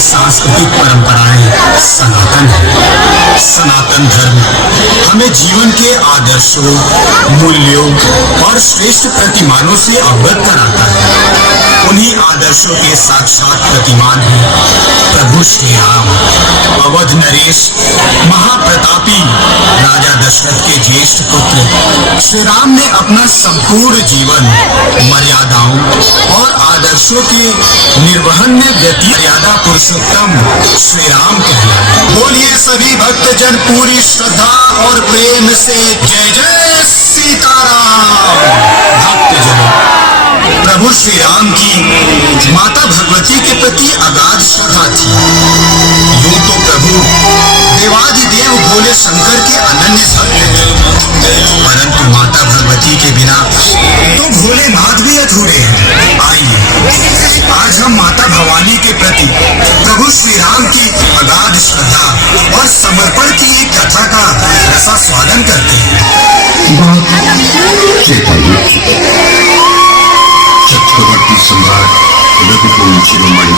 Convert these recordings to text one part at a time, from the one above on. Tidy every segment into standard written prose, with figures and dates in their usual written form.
सांस्कृतिक परंपराएं सनातन है। सनातन धर्म हमें जीवन के आदर्शों, मूल्यों और श्रेष्ठ प्रतिमानों से अवगत कराता है। उन्हीं आदर्शों के साक्षात प्रतिमान हैं प्रभु श्री राम। अवध नरेश महाप्रतापी राजा दशरथ के ज्येष्ठ पुत्र श्री राम ने अपना संपूर्ण जीवन मर्यादाओं और आदर्शों के निर्वहन में व्यतीत। मर्यादा पुरुषोत्तम श्री राम कहलाए। बोलिए सभी भक्तजन पूरी श्रद्धा और प्रेम से जय जय सीताराम। भक्तजनों, प्रभु श्री राम की माता भगवती के प्रति अगाध श्रद्धा थी। यूं तो प्रभु देवादिदेव भोले शंकर के अनन्य भक्त हैं, परंतु माता भगवती के बिना तो भोलेनाथ भी अधूरे हैं। आइए आज हम माता भवानी के प्रति प्रभु श्री राम की अगाध श्रद्धा और समर्पण की एक कथा का रसास्वादन करते हैं। चक्रवर्ती सम्राट रघुकुल शिरोमणि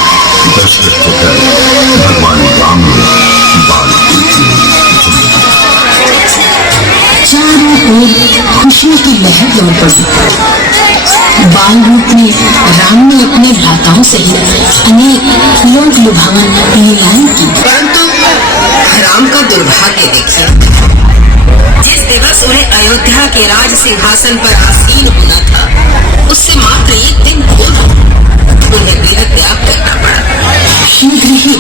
दशरथ पुत्र भगवान राम ने बाल चारों ओर खुशियों की लहर दौड़ पड़ी। बाल रूप में राम ने अपने भ्राताओं सहित अनेक लोक लुभावन लीलाएं की। परंतु राम का दुर्भाग्य देखिए, जिस दिवस उन्हें अयोध्या के राज सिंहासन पर आसीन होना था, उससे मात्र एक दिन पूर्व उन्हें बेहद त्याग करना पड़ा। शीघ्र ही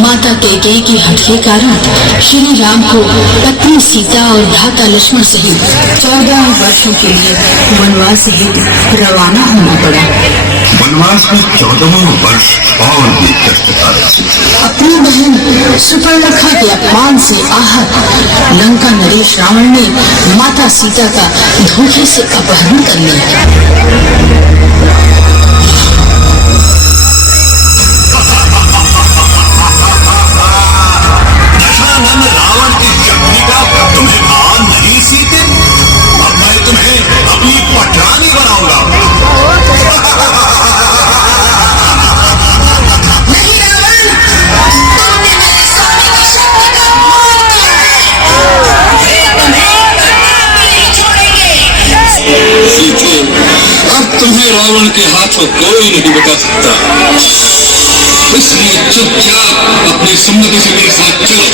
माता कैकेयी के हठ के कारण श्री राम को पत्नी सीता और भ्राता लक्ष्मण सहित 14 वर्षों के लिए वनवास हेतु रवाना होना पड़ा। वनवास में 14वां वर्ष और भी कष्टकारक। अपनी बहन सुपर्णखा के अपमान से आहत लंका नरेश रावण ने माता सीता का धोखे से अपहरण कर लिया। रावण की शक्ति का तुम्हें भान नहीं सीते। अब मैं तुम्हें अपनी पटरानी बनाऊंगा। नहीं रावण, तुमने मेरे स्वामी की शक्ति का अपमान किया है। तुम्हें कभी नहीं छोड़ेंगे। सीते, अब तुम्हें रावण के हाथों कोई नहीं बचा सकता, इसलिए चुपचाप अपनी सुमति से मेरे साथ चलो।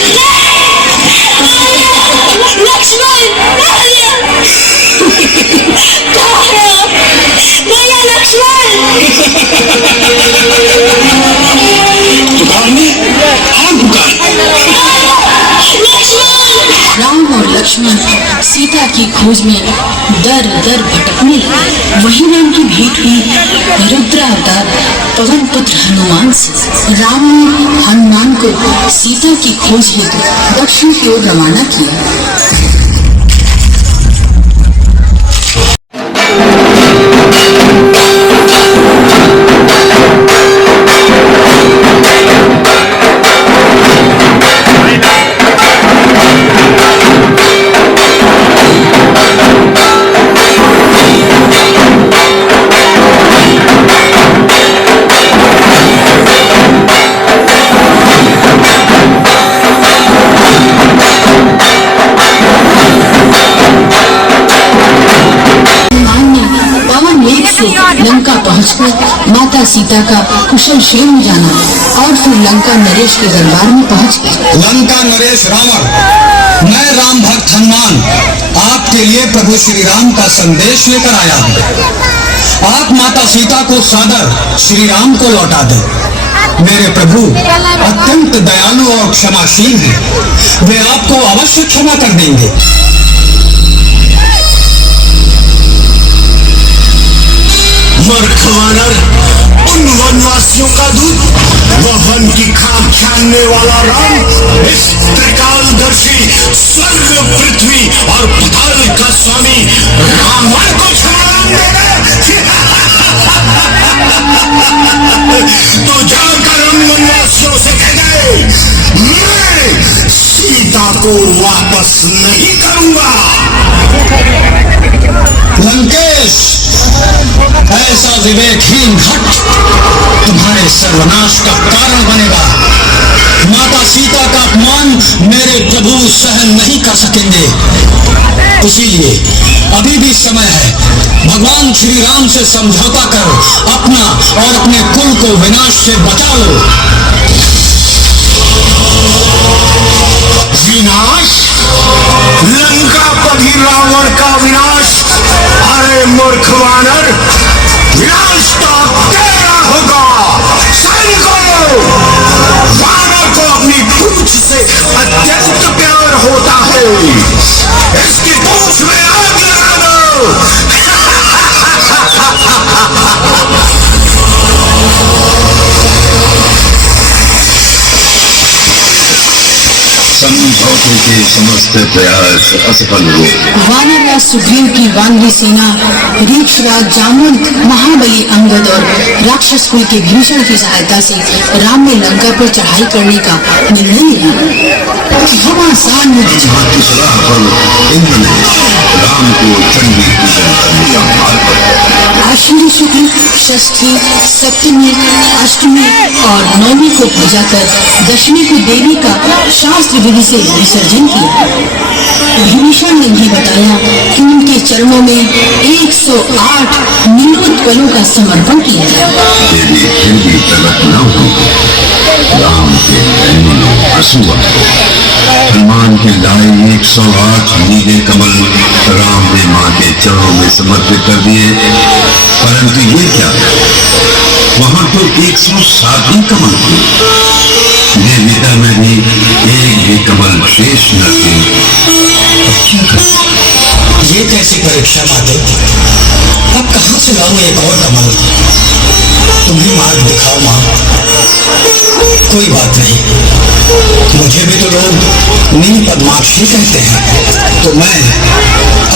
लक्ष्मण, राम और लक्ष्मण सीता की खोज में दर दर भटकने लगे। वहीं राम की भेंट हुई रुद्रावतार पवन पुत्र हनुमान से। राम ने हनुमान को सीता की खोज हेतु दक्षिण की ओर रवाना किया। लंका पहुंचकर माता सीता का कुशल क्षेम जाना और फिर लंका नरेश के दरबार में पहुंच गए। लंका नरेश रावण, मैं राम भक्त हनुमान आपके लिए प्रभु श्री राम का संदेश लेकर आया हूँ। आप माता सीता को सादर श्री राम को लौटा दें। मेरे प्रभु अत्यंत दयालु और क्षमाशील हैं। वे आपको अवश्य क्षमा कर देंगे। मूर्खवानर, उन वनवासियों का दूत, वह वन की खाक छानने वाला राम, इस त्रिकालदर्शी स्वर्ग पृथ्वी और पाताल का स्वामी रावण को क्षमा देगा। तो जाकर उन वनवासियों से कह दे, मैं सीता को वापस नहीं करूंगा। लंकेश, ऐसा विवेकहीन भक्त तुम्हारे सर्वनाश का कारण बनेगा। माता सीता का अपमान मेरे प्रभु सहन नहीं कर सकेंगे। इसीलिए अभी भी समय है, भगवान श्री राम से समझौता करो, अपना और अपने कुल को विनाश से बचा लो। विनाश? लंकापति रावण का विनाश? अरे मूर्ख वानर, विनाश तो तेरा होगा। सैनिकों, वानर को अपनी पूंछ से अत्यंत प्यार होता है, इसकी पूंछ में आग लगा दो। समझौते के समस्त प्रयास असफल हुए। वानरराज सुग्रीव की वानरी सेना रीक्षराज जामवंत, महाबली अंगद और राक्षस कुल के भीषण की सहायता से राम ने लंका पर चढ़ाई करने का निर्णय लिया। हम आसान नहीं। की सलाह पर इंद्र ने राम को चंडी पूजन करने का भार पड़ा। आश्विन शुक्ल षष्ठी, सप्तमी, अष्टमी और नवमी को पूजा कर दशमी को देवी का शास्त्र विधि से विसर्जन किया। विभीषण ने भी बताया कि उनके चरणों में 108 नीलोत्पलों का समर्पण किया गया। देवी फिर भी प्रकट न हुई। राम के नैनों में आंसू आ गए। हनुमान के लाए 108 नीले कमल राम ने मां के चरणों में समर्पित कर दिए, परंतु ये क्या, वहां तो 107 ही कमल थे। देवता में भी एक भी कमल शेष न थे। अब क्या करें? ये कैसी परीक्षा माते? अब कहां से लाऊं एक और कमल? तुम्हें मार्ग दिखाओ मां। कोई बात नहीं, मुझे भी तो लोग नील पद्माक्षी कहते हैं, तो मैं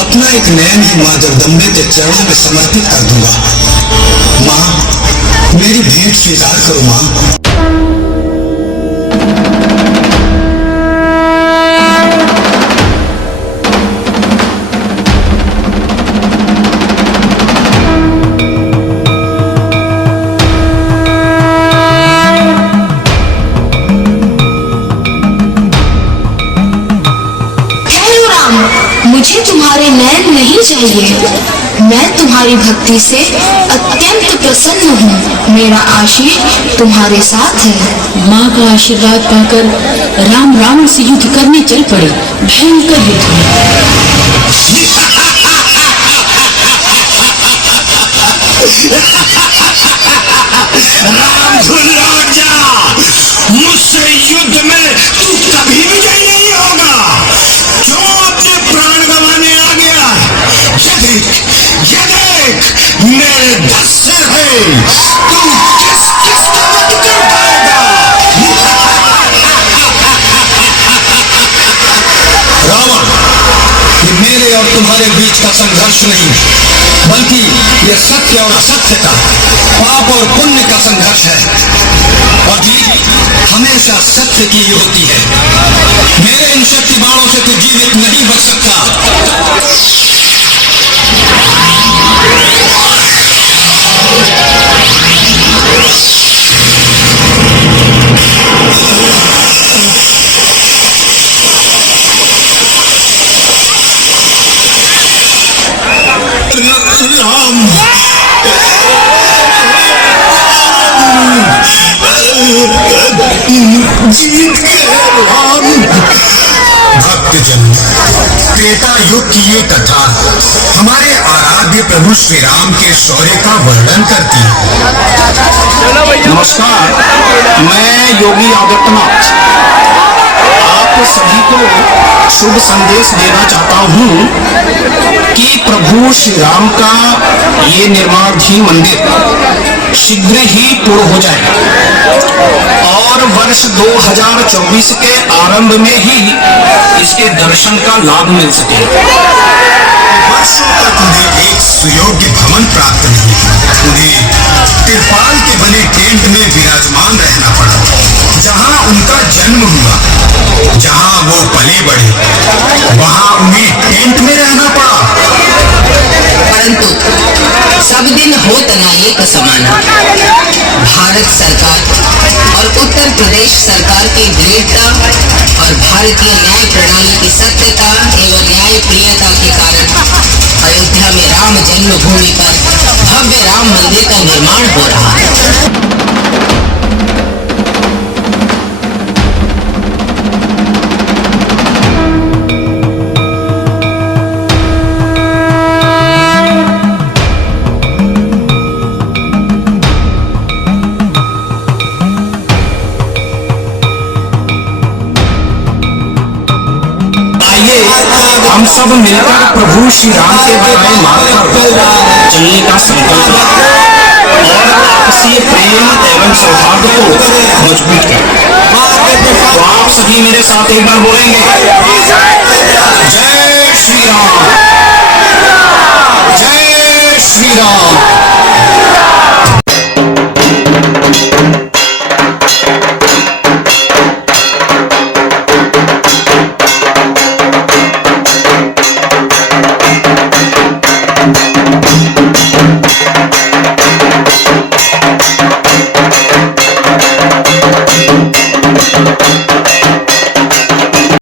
अपना एक नयन ही मां जगदम्बे के चरणों में समर्पित कर दूंगा। मां, मेरी भेंट स्वीकार करो मां। मुझे तुम्हारे नयन नहीं चाहिए। मैं तुम्हारी भक्ति से अत्यंत प्रसन्न हूँ। मेरा आशीष तुम्हारे साथ है। माँ का आशीर्वाद पाकर राम रावण से युद्ध करने चल पड़े। भयंकर युद्ध हुआ। राम लौट जा, मुझसे युद्ध में तू कभी विजय नहीं होगा। क्यों अपने प्राण गंवाने आ गया? ये देख, मेरे 10 सिर है, तू किस किस का वध कर पाएगा? रावण, ये मेरे और तुम्हारे बीच का संघर्ष नहीं, बल्कि ये सत्य और असत्य का, पाप और पुण्य का संघर्ष है। और जीत हमेशा सत्य की ही होती है। मेरे इन शक्ति बाणों से तू जीवित नहीं बच सकता। जीत गए राम। भक्तजन, त्रेता युग की ये कथा हमारे आराध्य प्रभु श्री राम के शौर्य का वर्णन करती है। नमस्कार, मैं योगी आदित्यनाथ आप सभी को शुभ संदेश देना चाहता हूँ कि प्रभु श्री राम का ये निर्माणाधीन मंदिर शीघ्र ही पूर्ण हो जाए और वर्ष 2024 के आरंभ में ही इसके दर्शन का लाभ मिल सके। वर्षों तक उन्हें एक सुयोग्य भवन प्राप्त नहीं, उन्हें तिरपाल के बने टेंट में विराजमान रहना पड़ा। जहाँ उनका जन्म हुआ, जहाँ वो पले बढ़े, वहाँ उन्हें टेंट में रहना पड़ा। परंतु सब दिन होत ना एक समाना। भारत सरकार और उत्तर प्रदेश सरकार की दृढ़ता और भारतीय न्याय प्रणाली की सत्यता एवं न्याय प्रियता के कारण अयोध्या में राम जन्मभूमि पर भव्य राम मंदिर का निर्माण हो रहा है। हम सब मिलकर प्रभु श्री राम के बनाए मार्ग पर चलने का संकल्प लें और आपसी प्रेम एवं सौहार्द को मजबूत करें। तो आप सभी मेरे साथ एक बार बोलेंगे, जय श्री राम।